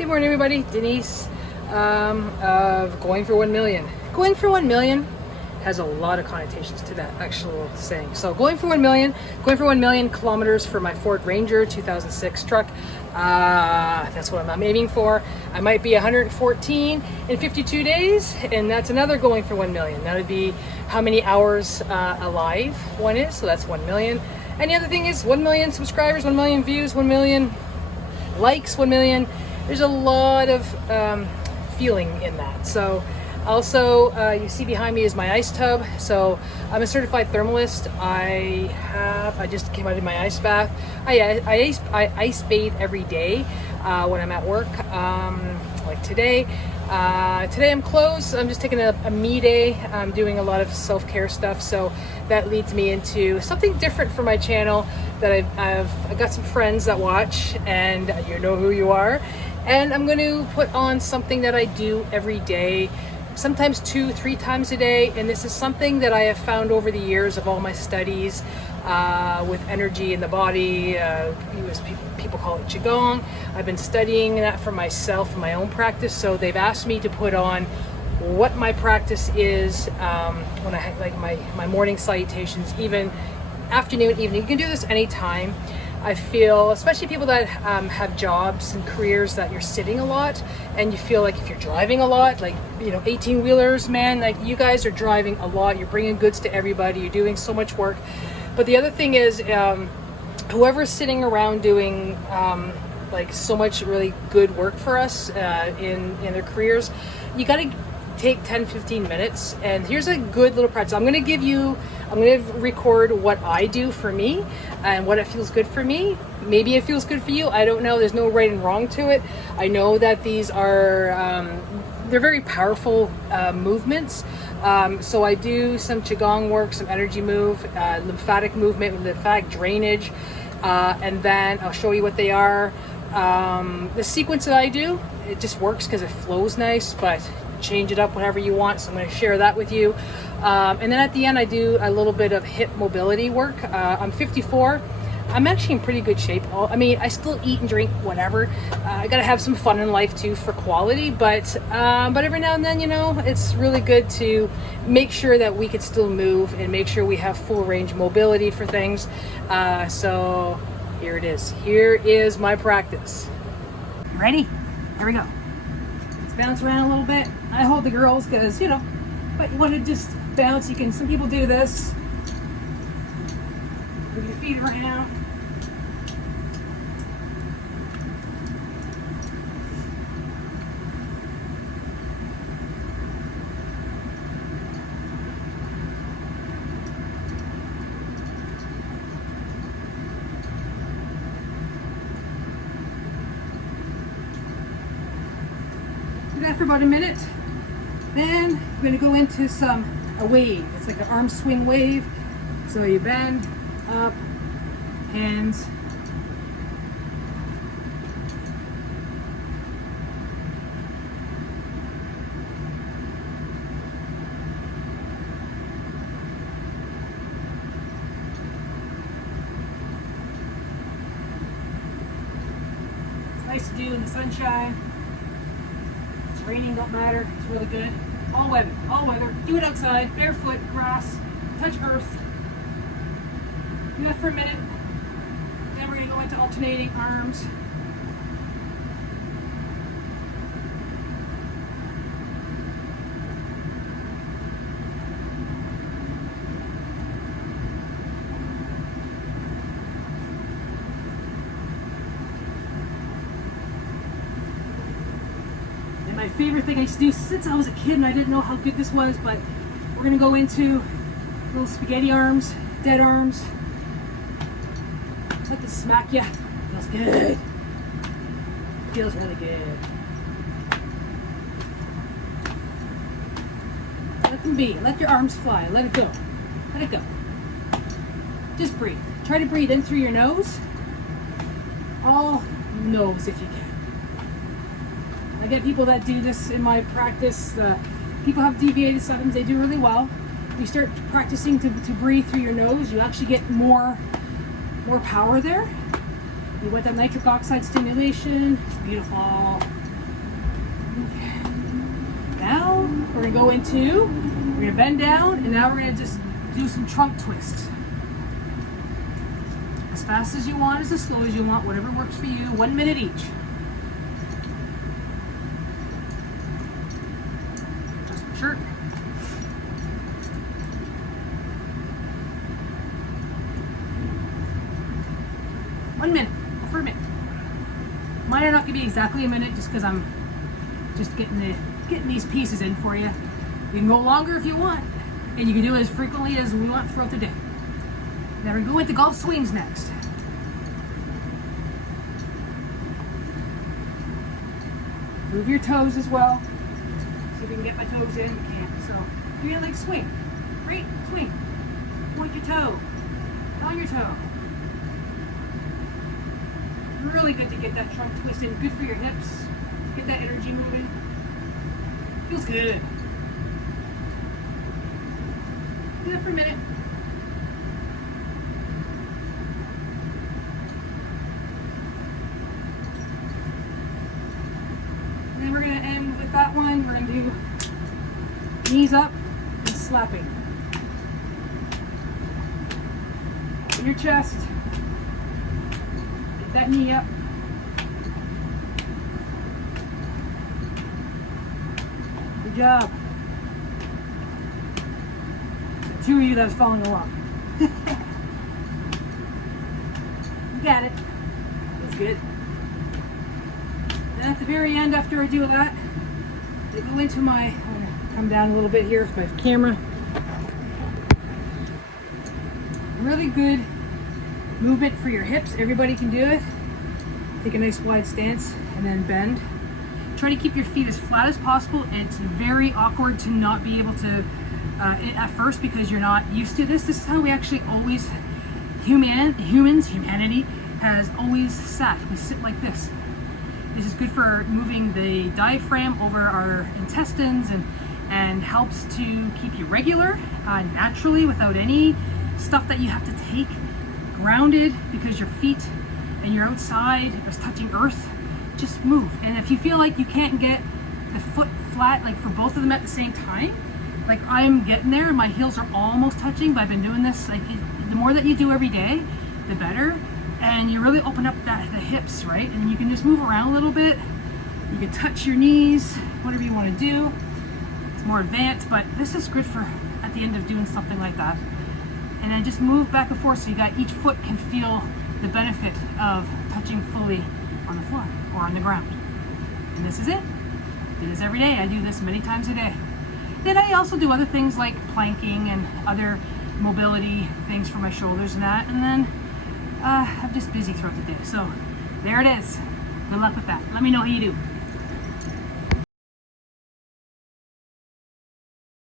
Good morning, everybody. Denise of Going for 1 Million. Going for 1 million has a lot of connotations to that actual saying. So going for 1 million kilometers for my Ford Ranger 2006 truck. That's what I'm aiming for. I might be 114 in 52 days, and that's another going for 1 million. That would be how many hours alive one is, so that's 1 million. And the other thing is 1 million subscribers, 1 million views, 1 million likes, 1 million. There's a lot of feeling in that. So also, you see behind me is my ice tub. So I'm a certified thermalist. I just came out of my ice bath. I ice bathe every day when I'm at work. Like today. Today I'm closed. I'm just taking a me day. I'm doing a lot of self-care stuff. So that leads me into something different for my channel that I've got some friends that watch, and you know who you are. And I'm going to put on something that I do every day, sometimes 2-3 times a day. And this is something that I have found over the years of all my studies with energy in the body. People call it Qigong. I've been studying that for myself, my own practice. So they've asked me to put on what my practice is when I like my morning salutations, even afternoon, evening. You can do this anytime. I feel, especially people that have jobs and careers that you're sitting a lot, and you feel like if you're driving a lot, like, you know, 18-wheelers, man, like you guys are driving a lot, you're bringing goods to everybody, you're doing so much work. But the other thing is, whoever's sitting around doing like so much really good work for us in their careers, you got to take 10-15 minutes. And here's a good little practice. I'm going to record what I do for me and what it feels good for me. Maybe it feels good for you. I don't know. There's no right and wrong to it. I know that these are they're very powerful movements. So I do some Qigong work, some energy move, lymphatic movement, lymphatic drainage, and then I'll show you what they are. The sequence that I do, it just works because it flows nice, but change it up whenever you want. So I'm going to share that with you. And then at the end, I do a little bit of hip mobility work. I'm 54. I'm actually in pretty good shape. I mean, I still eat and drink whatever. I got to have some fun in life too for quality, but every now and then, you know, it's really good to make sure that we could still move and make sure we have full range mobility for things. So here it is. Here is my practice. Ready? Here we go. Let's bounce around a little bit. I hold the girls because, you know, but you want to just bounce. You can, some people do this. Move your feet around. Do that for about a minute. Then I'm going to go into a wave. It's like an arm swing wave. So you bend, up, hands. It's nice to do in the sunshine. It's raining, don't matter. It's really good. All weather, all weather. Do it outside, barefoot, grass, touch earth. Do that for a minute. Then we're going to go into alternating arms. And my favorite thing I used to do since I was a kid, and I didn't know how good this was, but we're going to go into little spaghetti arms, dead arms. Let this smack you. Feels good. Feels really good. Let them be. Let your arms fly. Let it go. Let it go. Just breathe. Try to breathe in through your nose. All nose if you can. I get people that do this in my practice. People have deviated septums. They do really well. You start practicing to breathe through your nose. You actually get more power there. You want that nitric oxide stimulation. It's beautiful. Now we're gonna go into, we're gonna bend down, and now we're gonna just do some trunk twist. As fast as you want, as slow as you want, whatever works for you, 1 minute each. Just my shirt. One minute, for a minute. Mine are not gonna be exactly a minute just because I'm just getting these pieces in for you. You can go longer if you want, and you can do it as frequently as we want throughout the day. Now we're going to golf swings next. Move your toes as well. See if we can get my toes in. We can't. So do your leg swing. Great, swing. Point your toe. On your toe. Really good to get that trunk twist in. Good for your hips. Get that energy moving. Feels good. Do that for a minute. And then we're going to end with that one. We're going to do knees up and slapping. In your chest. Get that knee up. Good job. The two of you that's following along. You got it. That's good. And at the very end, after I do that, I go into my, I'm going to come down a little bit here with my camera. Really good movement for your hips. Everybody can do it. Take a nice wide stance and then bend. Try to keep your feet as flat as possible. It's very awkward to not be able to at first because you're not used to this. This is how we actually always, humanity has always sat. We sit like this. This is good for moving the diaphragm over our intestines and helps to keep you regular, naturally, without any stuff that you have to take. Grounded because your feet and you're outside, it's touching earth. Just move. And if you feel like you can't get the foot flat, like for both of them at the same time, like I'm getting there, my heels are almost touching, but I've been doing this, like the more that you do every day, the better. And you really open up the hips, right? And you can just move around a little bit. You can touch your knees, whatever you want to do. It's more advanced, but this is good for at the end of doing something like that. And then just move back and forth so you got each foot can feel the benefit of touching fully on the floor or on the ground. And this is it. Do this every day. I do this many times a day. Then I also do other things like planking and other mobility things for my shoulders and that. And then I'm just busy throughout the day. So there it is. Good luck with that. Let me know how you do.